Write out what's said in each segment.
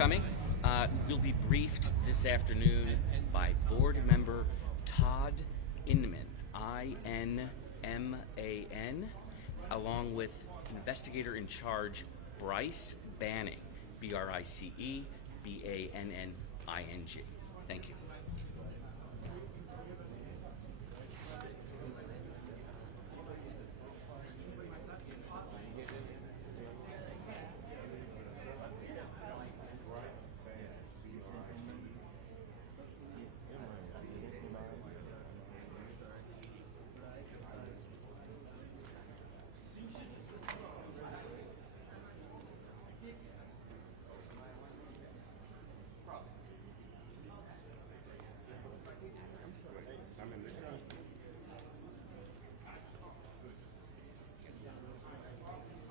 coming. You'll be briefed this afternoon by board member Todd Inman, I-N-M-A-N, along with investigator in charge Bryce Banning, B-R-I-C-E-B-A-N-N-I-N-G. Thank you.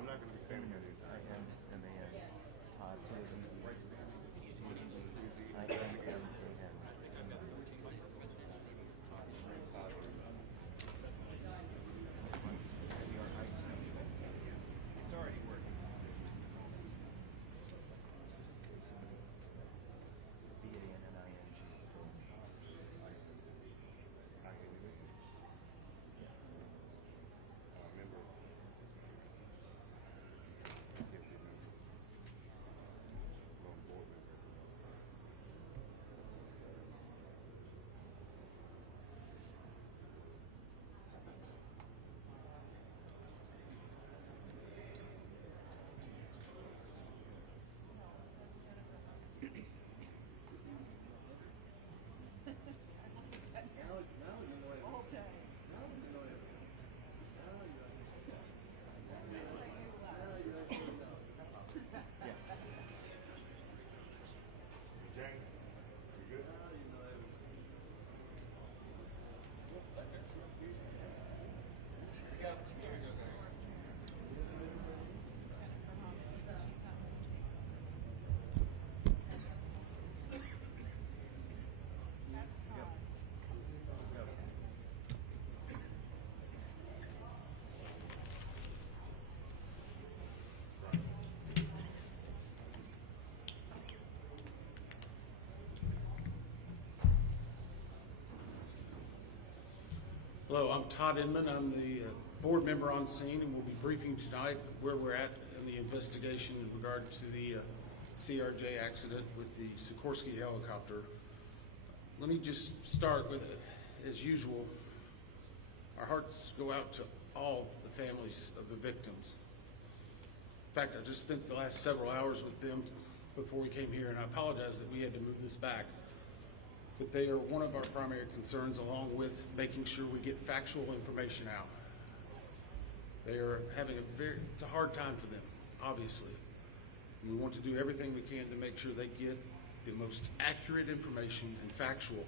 I'm not going to be saying it. I-M-M-A-N. I-M-M-A-N. It's already working. B-A-N-N-I-N-G. Member. Hello, I'm Todd Inman. I'm the board member on scene, and we'll be briefing tonight where we're at in the investigation in regard to the CRJ accident with the Sikorsky helicopter. Let me just start with, as usual, our hearts go out to all the families of the victims. In fact, I just spent the last several hours with them before we came here, and I apologize that we had to move this back. But they are one of our primary concerns, along with making sure we get factual information out. They are having it's a hard time for them, obviously. And we want to do everything we can to make sure they get the most accurate information and factual.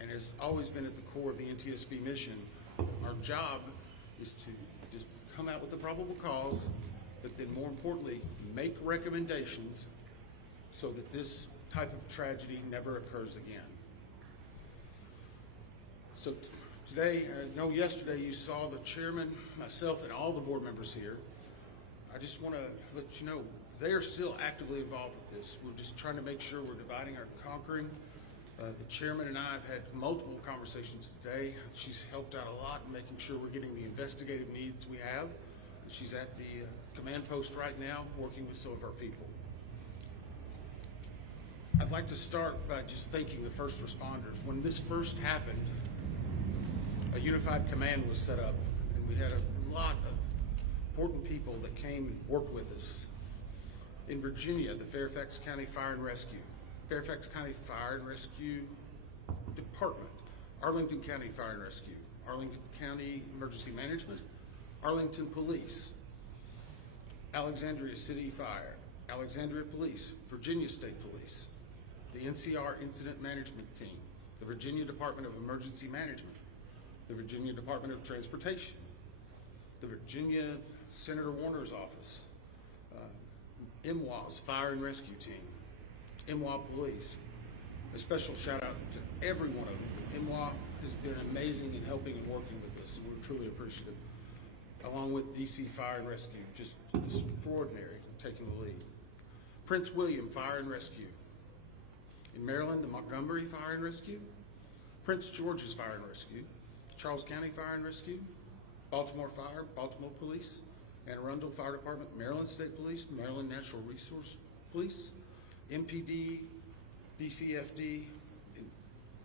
And has always been at the core of the NTSB mission. Our job is to come out with the probable cause, but then more importantly, make recommendations so that this type of tragedy never occurs again. So today, I know yesterday you saw the chairman, myself, and all the board members here. I just want to let you know they are still actively involved with this. We're just trying to make sure we're dividing our conquering. The chairman and I have had multiple conversations today. She's helped out a lot in making sure we're getting the investigative needs we have. She's at the command post right now working with some of our people. I'd like to start by just thanking the first responders. When this first happened, a unified command was set up, and we had a lot of important people that came and worked with us. In Virginia, the Fairfax County Fire and Rescue, Fairfax County Fire and Rescue Department, Arlington County Fire and Rescue, Arlington County Emergency Management, Arlington Police, Alexandria City Fire, Alexandria Police, Virginia State Police, the NCR Incident Management Team, the Virginia Department of Emergency Management, the Virginia Department of Transportation, the Virginia Senator Warner's office, MWA's Fire and Rescue Team, MWA Police. A special shout out to every one of them. MWA has been amazing in helping and working with us, and we're truly appreciative. Along with DC Fire and Rescue, just extraordinary, taking the lead. Prince William Fire and Rescue. In Maryland, the Montgomery Fire and Rescue, Prince George's Fire and Rescue, Charles County Fire and Rescue, Baltimore Fire, Baltimore Police, Anne Arundel Fire Department, Maryland State Police, Maryland Natural Resource Police, MPD, DCFD,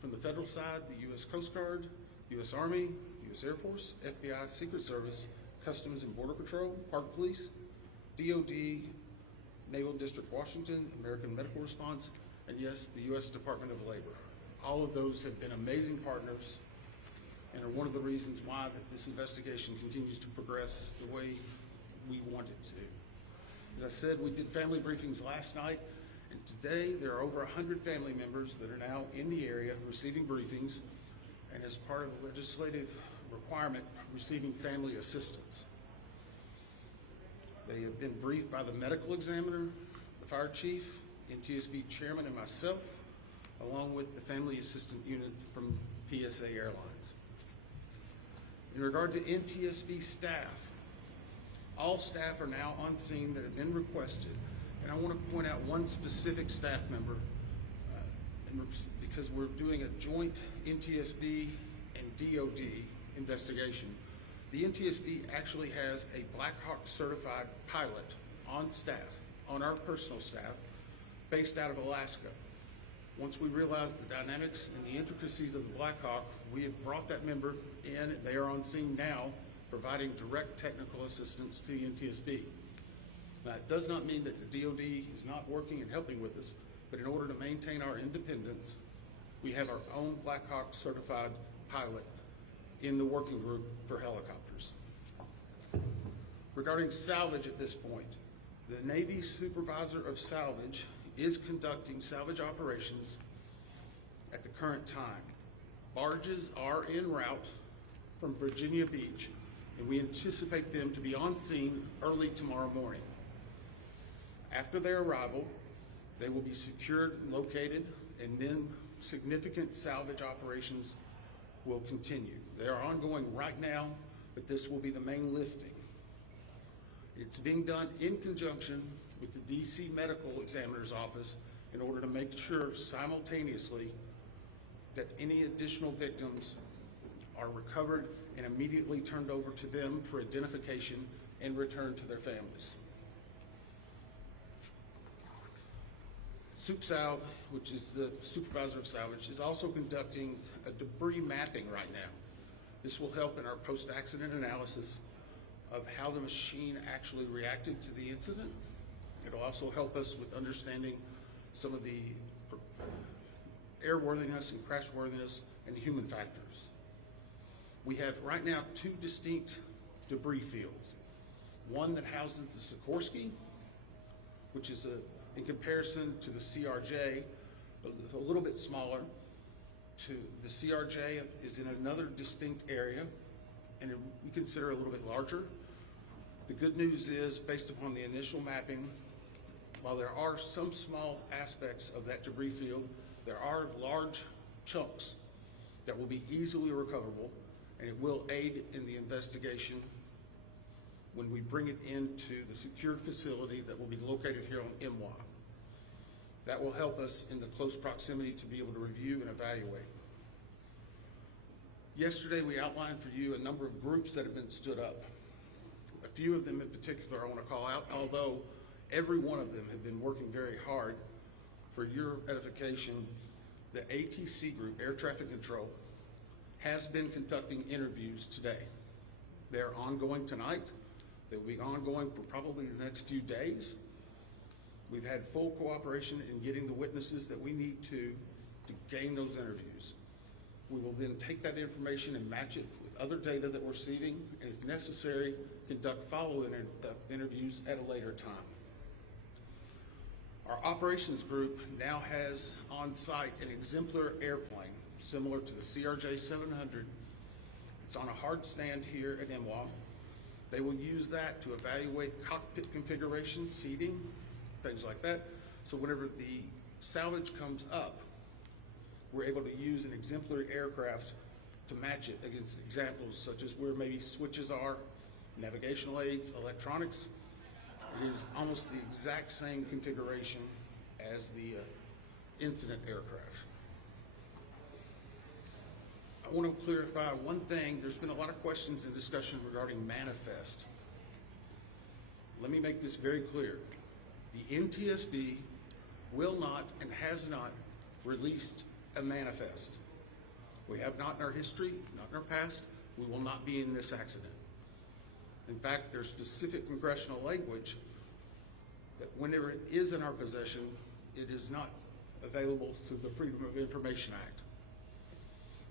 from the federal side, the U.S. Coast Guard, U.S. Army, U.S. Air Force, FBI, Secret Service, Customs and Border Patrol, Park Police, DOD, Naval District Washington, American Medical Response, and yes, the U.S. Department of Labor. All of those have been amazing partners and are one of the reasons why that this investigation continues to progress the way we want it to. As I said, we did family briefings last night, and today there are over 100 family members that are now in the area receiving briefings, and as part of a legislative requirement, receiving family assistance. They have been briefed by the medical examiner, the fire chief, NTSB chairman, and myself, along with the family assistant unit from PSA Airlines. In regard to NTSB staff, all staff are now on scene that have been requested, and I want to point out one specific staff member because we're doing a joint NTSB and DOD investigation. The NTSB actually has a Black Hawk certified pilot on staff, on our personal staff, based out of Alaska. Once we realized the dynamics and the intricacies of the Black Hawk, we have brought that member in. They are on scene now, providing direct technical assistance to the NTSB. Now, it does not mean that the DOD is not working and helping with us, but in order to maintain our independence, we have our own Black Hawk certified pilot in the working group for helicopters. Regarding salvage at this point, the Navy Supervisor of Salvage is conducting salvage operations at the current time. Barges are en route from Virginia Beach, and we anticipate them to be on scene early tomorrow morning. After their arrival, they will be secured and located, and then significant salvage operations will continue. They are ongoing right now, but this will be the main lifting. It's being done in conjunction with the DC Medical Examiner's Office in order to make sure simultaneously that any additional victims are recovered and immediately turned over to them for identification and returned to their families. SupSal, which is the Supervisor of Salvage, is also conducting a debris mapping right now. This will help in our post-accident analysis of how the machine actually reacted to the incident. It'll also help us with understanding some of the airworthiness and crashworthiness and human factors. We have right now two distinct debris fields. One that houses the Sikorsky, which is in comparison to the CRJ, a little bit smaller. The CRJ is in another distinct area, and we consider a little bit larger. The good news is, based upon the initial mapping, while there are some small aspects of that debris field, there are large chunks that will be easily recoverable, and it will aid in the investigation when we bring it into the secured facility that will be located here on MY. That will help us in the close proximity to be able to review and evaluate. Yesterday, we outlined for you a number of groups that have been stood up. A few of them in particular I want to call out, although every one of them have been working very hard. For your edification, the ATC group, Air Traffic Control, has been conducting interviews today. They're ongoing tonight. They will be ongoing for probably the next few days. We've had full cooperation in getting the witnesses that we need to gain those interviews. We will then take that information and match it with other data that we're receiving, and if necessary, conduct follow-up interviews at a later time. Our operations group now has on site an exemplar airplane similar to the CRJ 700. It's on a hard stand here at MWA. They will use that to evaluate cockpit configuration, seating, things like that. So whenever the salvage comes up, we're able to use an exemplary aircraft to match it against examples such as where maybe switches are, navigational aids, electronics, It is almost the exact same configuration as the incident aircraft. I want to clarify one thing. There's been a lot of questions and discussion regarding manifest. Let me make this very clear. The NTSB will not and has not released a manifest. We have not in our history, not in our past. We will not be in this accident. In fact, there's specific congressional language that whenever it is in our possession, it is not available through the Freedom of Information Act.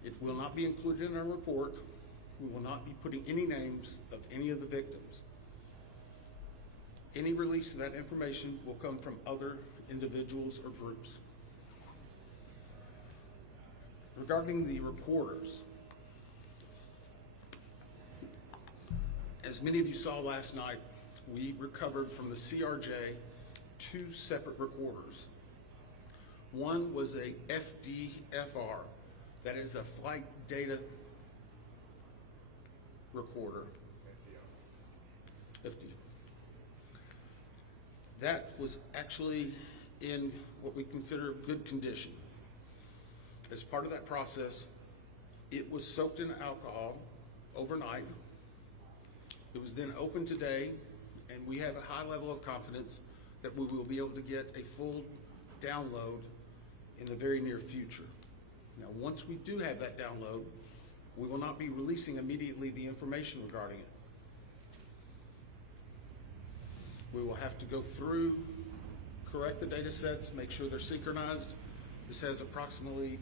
It will not be included in our report. We will not be putting any names of any of the victims. Any release of that information will come from other individuals or groups. Regarding the reporters, as many of you saw last night, we recovered from the CRJ 2 separate recorders. One was a FDFR, that is a flight data recorder. FD. That was actually in what we consider good condition. As part of that process, it was soaked in alcohol overnight. It was then opened today, and we have a high level of confidence that we will be able to get a full download in the very near future. Now, once we do have that download, we will not be releasing immediately the information regarding it. We will have to go through, correct the data sets, make sure they're synchronized. This has approximately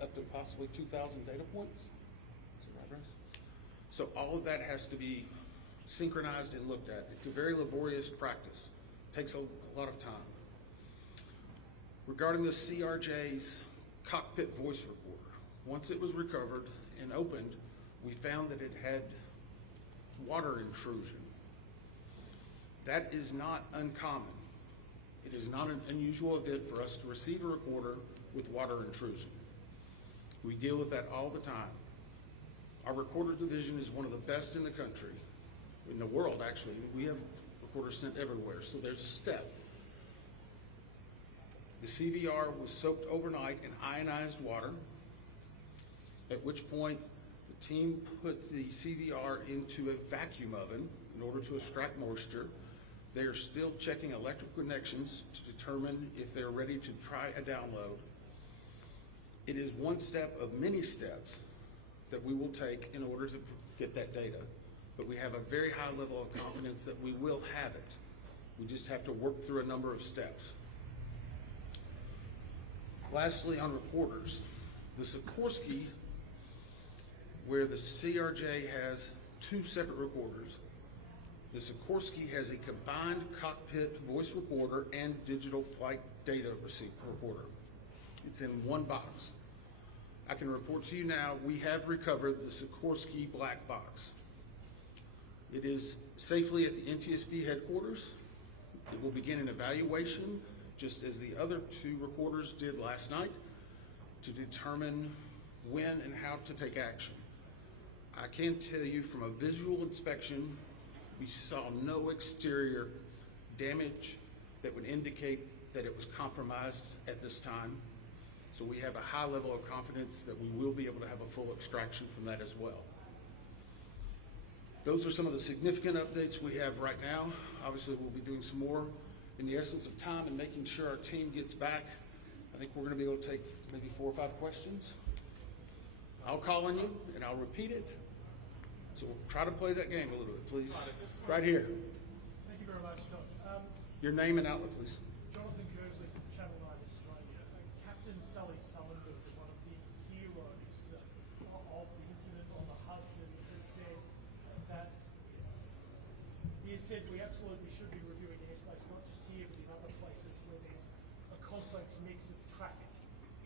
up to possibly 2,000 data points. Is that right, Bryce? So all of that has to be synchronized and looked at. It's a very laborious practice. It takes a lot of time. Regarding the CRJ's cockpit voice recorder, once it was recovered and opened, we found that it had water intrusion. That is not uncommon. It is not an unusual event for us to receive a recorder with water intrusion. We deal with that all the time. Our recorder division is one of the best in the country, in the world actually. We have recorders sent everywhere, so there's a step. The CVR was soaked overnight in ionized water, at which point the team put the CVR into a vacuum oven in order to extract moisture. They are still checking electrical connections to determine if they're ready to try a download. It is one step of many steps that we will take in order to get that data, but we have a very high level of confidence that we will have it. We just have to work through a number of steps. Lastly, on recorders, the Sikorsky, where the CRJ has 2 separate recorders, the Sikorsky has a combined cockpit voice recorder and digital flight data recorder. It's in one box. I can report to you now, we have recovered the Sikorsky black box. It is safely at the NTSB headquarters. It will begin an evaluation, just as the other 2 recorders did last night, to determine when and how to take action. I can tell you from a visual inspection, we saw no exterior damage that would indicate that it was compromised at this time. So we have a high level of confidence that we will be able to have a full extraction from that as well. Those are some of the significant updates we have right now. Obviously, we'll be doing some more in the essence of time and making sure our team gets back. I think we're going to be able to take maybe 4 or 5 questions. I'll call on you and I'll repeat it. So we'll try to play that game a little bit, please. Right here. Thank you very much, John. Your name and outlet, please. Jonathan Kersley from Channel 9 Australia. Captain Sully Sullenberg, one of the heroes of the incident on the Hudson, has said that we absolutely should be reviewing airspace, not just here but in other places where there's a complex mix of traffic.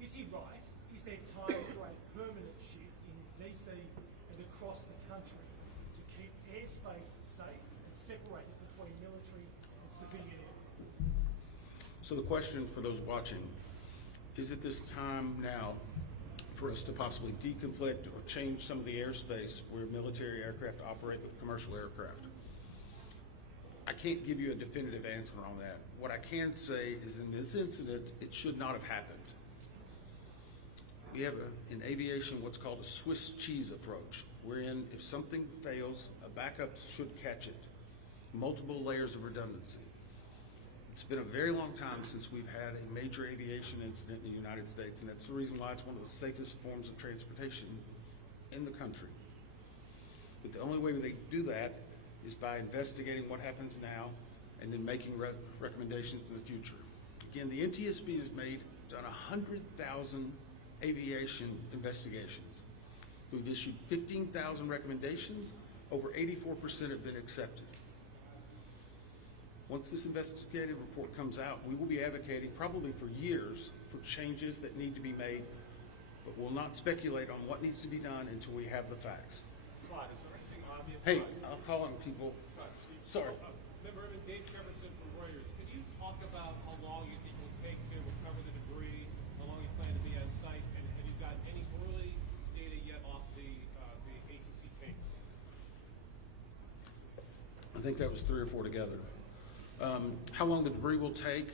Is he right? Is there time for a permanent shift in DC and across the country to keep airspace safe and separated between military and civilian aircraft? So the question for those watching, is it this time now for us to possibly deconflict or change some of the airspace where military aircraft operate with commercial aircraft? I can't give you a definitive answer on that. What I can say is in this incident, it should not have happened. We have in aviation what's called a Swiss cheese approach, wherein if something fails, a backup should catch it. Multiple layers of redundancy. It's been a very long time since we've had a major aviation incident in the United States, and that's the reason why it's one of the safest forms of transportation in the country. But the only way they do that is by investigating what happens now and then making recommendations in the future. Again, the NTSB has done 100,000 aviation investigations. We've issued 15,000 recommendations. Over 84% have been accepted. Once this investigative report comes out, we will be advocating probably for years for changes that need to be made, but we'll not speculate on what needs to be done until we have the facts. Todd, is there anything obvious? Hey, I'll call on people. Sorry. Member Dave Jefferson from Reuters. Can you talk about how long you think it will take to recover the debris, how long you plan to be on site, and have you got any early data yet off the ATC tapes? I think that was 3 or 4 together. How long the debris will take,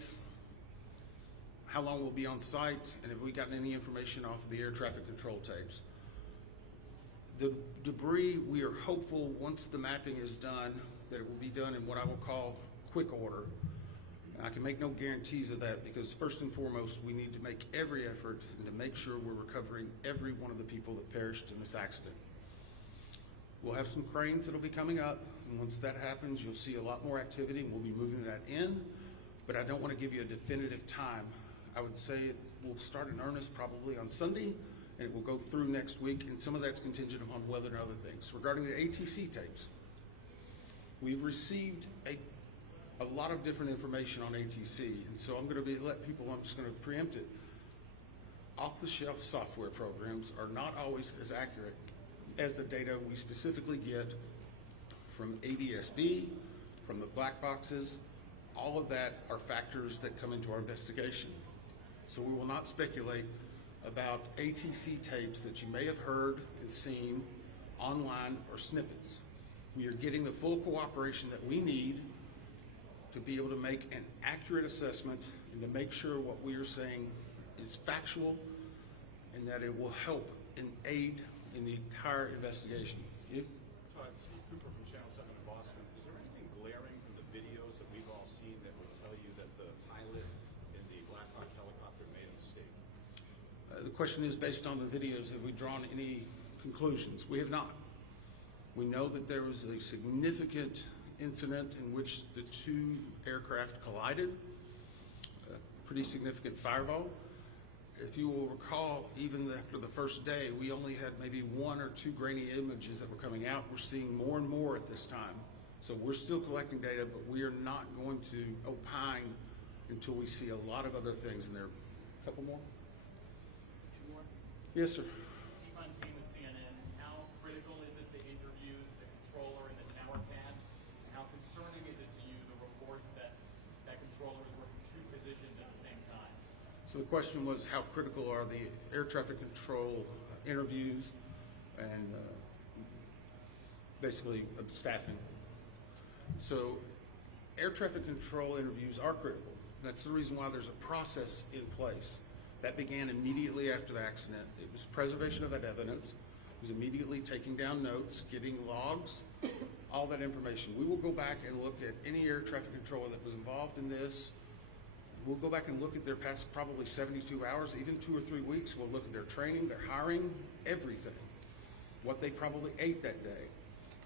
how long we'll be on site, and have we gotten any information off of the air traffic control tapes. The debris, we are hopeful once the mapping is done, that it will be done in what I will call quick order. I can make no guarantees of that because first and foremost, we need to make every effort and to make sure we're recovering every one of the people that perished in this accident. We'll have some cranes that'll be coming up, and once that happens, you'll see a lot more activity, and we'll be moving that in, but I don't want to give you a definitive time. I would say it will start in earnest probably on Sunday, and it will go through next week, and some of that's contingent upon weather and other things. Regarding the ATC tapes, we've received a lot of different information on ATC, and so I'm going to I'm just going to preempt it. Off-the-shelf software programs are not always as accurate as the data we specifically get from ADSB, from the black boxes. All of that are factors that come into our investigation. So we will not speculate about ATC tapes that you may have heard and seen online or snippets. We are getting the full cooperation that we need to be able to make an accurate assessment and to make sure what we are saying is factual and that it will help and aid in the entire investigation. Todd, Steve Cooper from Channel 7 in Boston. Is there anything glaring from the videos that we've all seen that would tell you that the pilot in the Black Hawk helicopter made a mistake? The question is, based on the videos, have we drawn any conclusions? We have not. We know that there was a significant incident in which the 2 aircraft collided, a pretty significant fireball. If you will recall, even after the first day, we only had maybe 1 or 2 grainy images that were coming out. We're seeing more and more at this time. So we're still collecting data, but we are not going to opine until we see a lot of other things in there. A couple more? 2 more? Yes, sir. Keep on team with CNN. How critical is it to interview the controller in the tower pad? And how concerning is it to you, the reports that that controller is working 2 positions at the same time? So the question was, how critical are the air traffic control interviews and basically staffing? So air traffic control interviews are critical. That's the reason why there's a process in place. That began immediately after the accident. It was preservation of that evidence. It was immediately taking down notes, getting logs, all that information. We will go back and look at any air traffic controller that was involved in this. We'll go back and look at their past probably 72 hours, even 2 or 3 weeks. We'll look at their training, their hiring, everything, what they probably ate that day.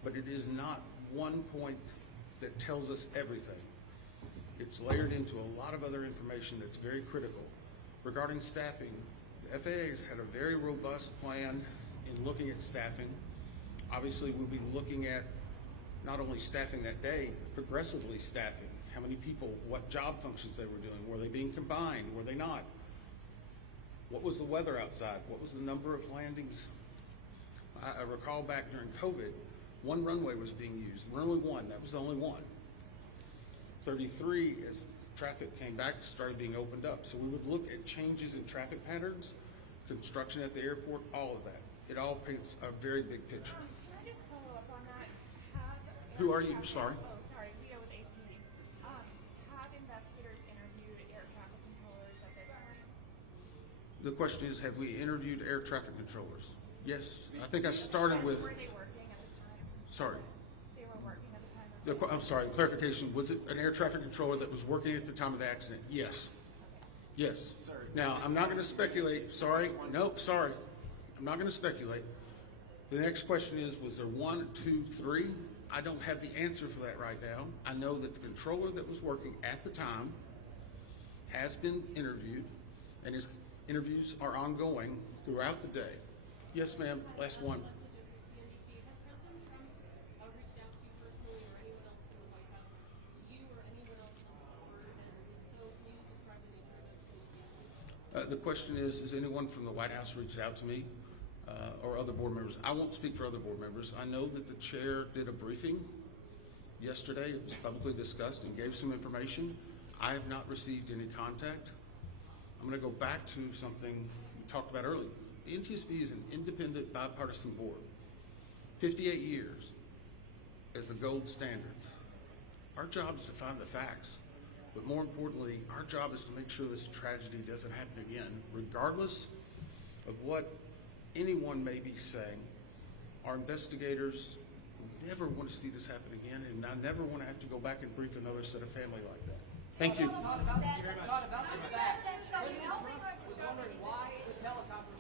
But it is not one point that tells us everything. It's layered into a lot of other information that's very critical. Regarding staffing, the FAA has had a very robust plan in looking at staffing. Obviously, we'll be looking at not only staffing that day, but progressively staffing. How many people, what job functions they were doing, were they being combined, were they not? What was the weather outside? What was the number of landings? I recall back during COVID, 1 runway was being used, runway 1, that was the only one. 33, as traffic came back, started being opened up. So we would look at changes in traffic patterns, construction at the airport, all of that. It all paints a very big picture. Can I just follow up on that? Who are you? Sorry. Oh, sorry. Leah with AP The question is, have we interviewed air traffic controllers? Yes. I think I started with, Were they working at the time? sorry. They were working at the time of I'm sorry, clarification. Was it an air traffic controller that was working at the time of the accident? Yes. Yes. Now, I'm not going to speculate. Sorry. Nope, sorry. I'm not going to speculate. The next question is, was there 1, 2, 3? I don't have the answer for that right now. I know that the controller that was working at the time has been interviewed, and his interviews are ongoing throughout the day. Yes, ma'am. Last one. The question is anyone from the White House reached out to me or other board members? I won't speak for other board members. I know that the chair did a briefing yesterday. It was publicly discussed and gave some information. I have not received any contact. I'm going to go back to something we talked about earlier. The NTSB is an independent, bipartisan board. 58 years as the gold standard. Our job is to find the facts. But more importantly, our job is to make sure this tragedy doesn't happen again, regardless of what anyone may be saying. Our investigators never want to see this happen again, and I never want to have to go back and brief another set of family like that. Thank you. Todd, about this fact, President Trump was wondering why the helicopter